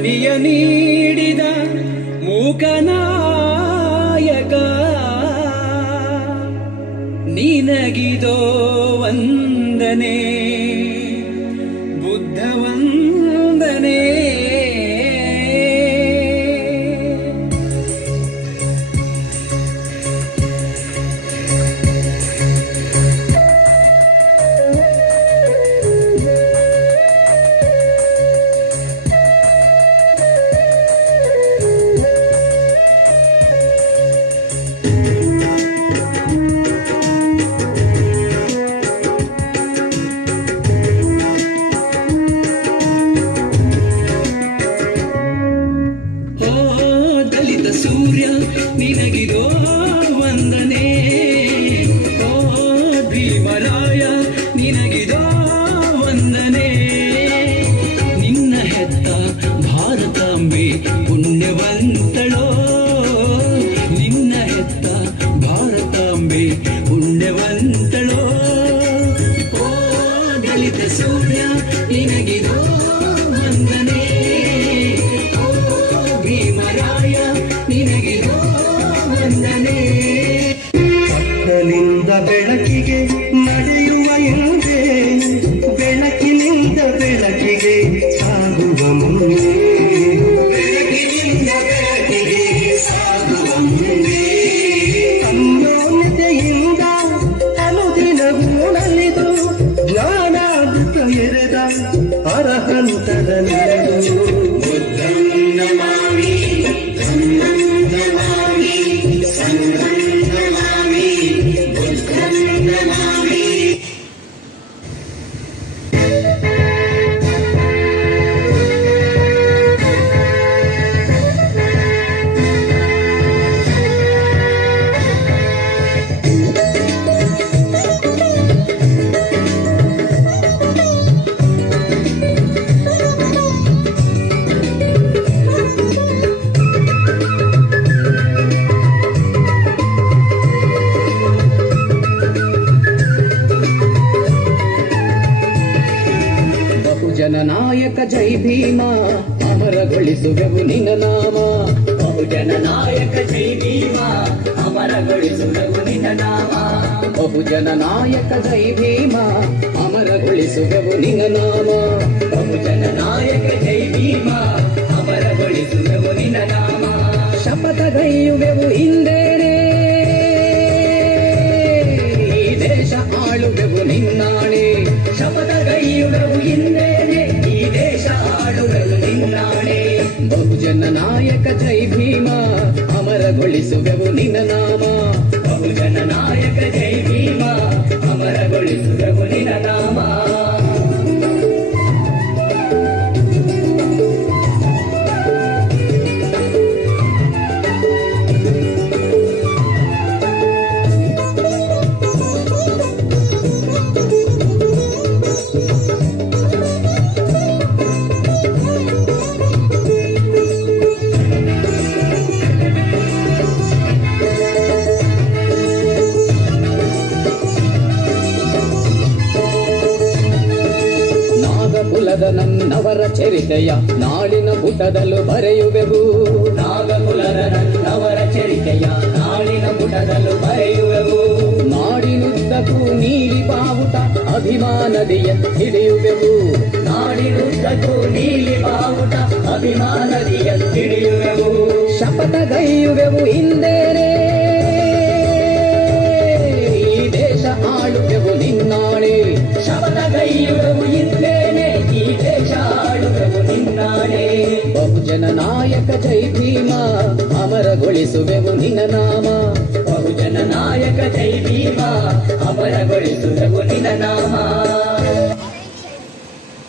ಧ್ವನಿಯ ನೀಡಿದ ಮೂಕನಾಯಕ ನಿನಗಿದೋ ವಂದನೆ ಬುದ್ಧ ವಂದನೆ. ಸೂರ್ಯ ನಿನಗಿದೋ ವಂದನೆ, ಓ ಭೀಮರಾಯ ನಿನಗಿದೋ ವಂದನೆ. ನಿನ್ನ ಹೆತ್ತ ಭಾರತಾಂಬೆ ಪುಣ್ಯವಂತಳೋ, ನಿನ್ನ ಹೆತ್ತ ಭಾರತಾಂಬೆ ಪುಣ್ಯವಂತಳೋ. ಓ ದಲಿತ ಸೂರ್ಯ ನಿನಗಿದೋ ವಂದನೆ, ಓ ಭೀಮರಾಯ ನಿನಗಿದೋ ವಂದನೆ. ಕತ್ತಲಿಂದ ಬೆಳಕಿಗೆ ನಡೆಯುವ ಹಿಂದೆ, ಬೆಳಕಿನಿಂದ ಬೆಳಕಿಗೆ ಸಾಗುವ ಮುಂದೆ, ಬೆಳಕಿನಿಂದ ಬೆಳಕಿಗೆ ಸಾಗುವ ಮುಂದೆ. ಅನ್ಯೋನ್ಯತೆಯಿಂದ ಅನುದಿನವೂ ನಲಿದು ಜ್ಞಾನಾಮೃತ ಎರೆದ ಅರಹಂತರ ನೆರೆದು ಜನನಾಯಕ ಜೈ ಭೀಮ ಅಮರಗೊಳಿಸುವೆವು ನಿನ್ನ ನಾಮ. ಬಹುಜನ ನಾಯಕ ಜೈ ಭೀಮ ಅಮರಗೊಳಿಸುವೆವು ನಿನ್ನ ನಾಮ. ಬಹುಜನ ನಾಯಕ ಜೈ ಭೀಮ ಅಮರಗೊಳಿಸುವೆವು ನಿನ್ನ ನಾಮ. ಬಹುಜನ ನಾಯಕ ಜೈ ಭೀಮ ಅಮರಗೊಳಿಸುವೆವು ನಿನ್ನ ನಾಮ. ಶಪಥಗೈಯುವೆವು ಹಿಂದೇನೆ ಈ ದೇಶ ಆಳುವೆವು ನಿನ್ನಾಣೆ. ಶಪಥಗೈಯುವೆವು ಹಿಂದೇನೆ ಈ ದೇಶ ಆಳುವೆವು ನಿನ್ನಾಣೆ. ಬಹುಜನ ನಾಯಕ ಜೈ ಭೀಮ ಅಮರಗೊಳಿಸುವೆವು ನಿನ್ನ ನಾಮ. ಬಹುಜನ ನಾಯಕ ಜೈ ಭೀಮ ಅಮರಗೊಳಿಸುವೆವು ನಿನ್ನ ನಾಮ. ನಾಗಕುಲದ ನನ್ನವರ ಚರಿತೆಯ ನಾಳಿನ ಪುಟದಲ್ಲೂ ಬರೆಯುವೆವು. ನಾಗಕುಲದ ನನ್ನವರ ಚರಿತೆಯ ನಾಳಿನ ಪುಟದಲ್ಲೂ ಬರೆಯುವೆವು. ನಾಡಿನುದ್ದಕ್ಕೂ ನೀಲಿ ಬಾವುಟ ಅಭಿಮಾನದಿಯ ಹಿಡಿಯುವೆವು. ನಾಡಿನುದ್ದಕ್ಕೂ ನೀಲಿ ಬಾವುಟ ಅಭಿಮಾನದಿಯ ಹಿಡಿಯುವೆವು. ಶಪಥಗೈಯುವೆವು ಹಿಂದೇನೆ ಈ ದೇಶ ಆಳುವೆವು ನಿನ್ನಾಣೆ. ಶಪಥಗೈಯುವೆವು ಹಿಂದೇನೆ ಈ ದೇಶ ಆಳುವೆವು ನಿನ್ನಾಣೆ. ಬಹುಜನ ನಾಯಕ ಜೈ ಭೀಮ ಅಮರಗೊಳಿಸುವೆವು ನಿನ್ನ ನಾಮ. ಬಹುಜನ ನಾಯಕ ಜೈ ಭೀಮ ಅಮರಗೊಳಿಸುವೆವು ನಿನ್ನ ನಾಮ.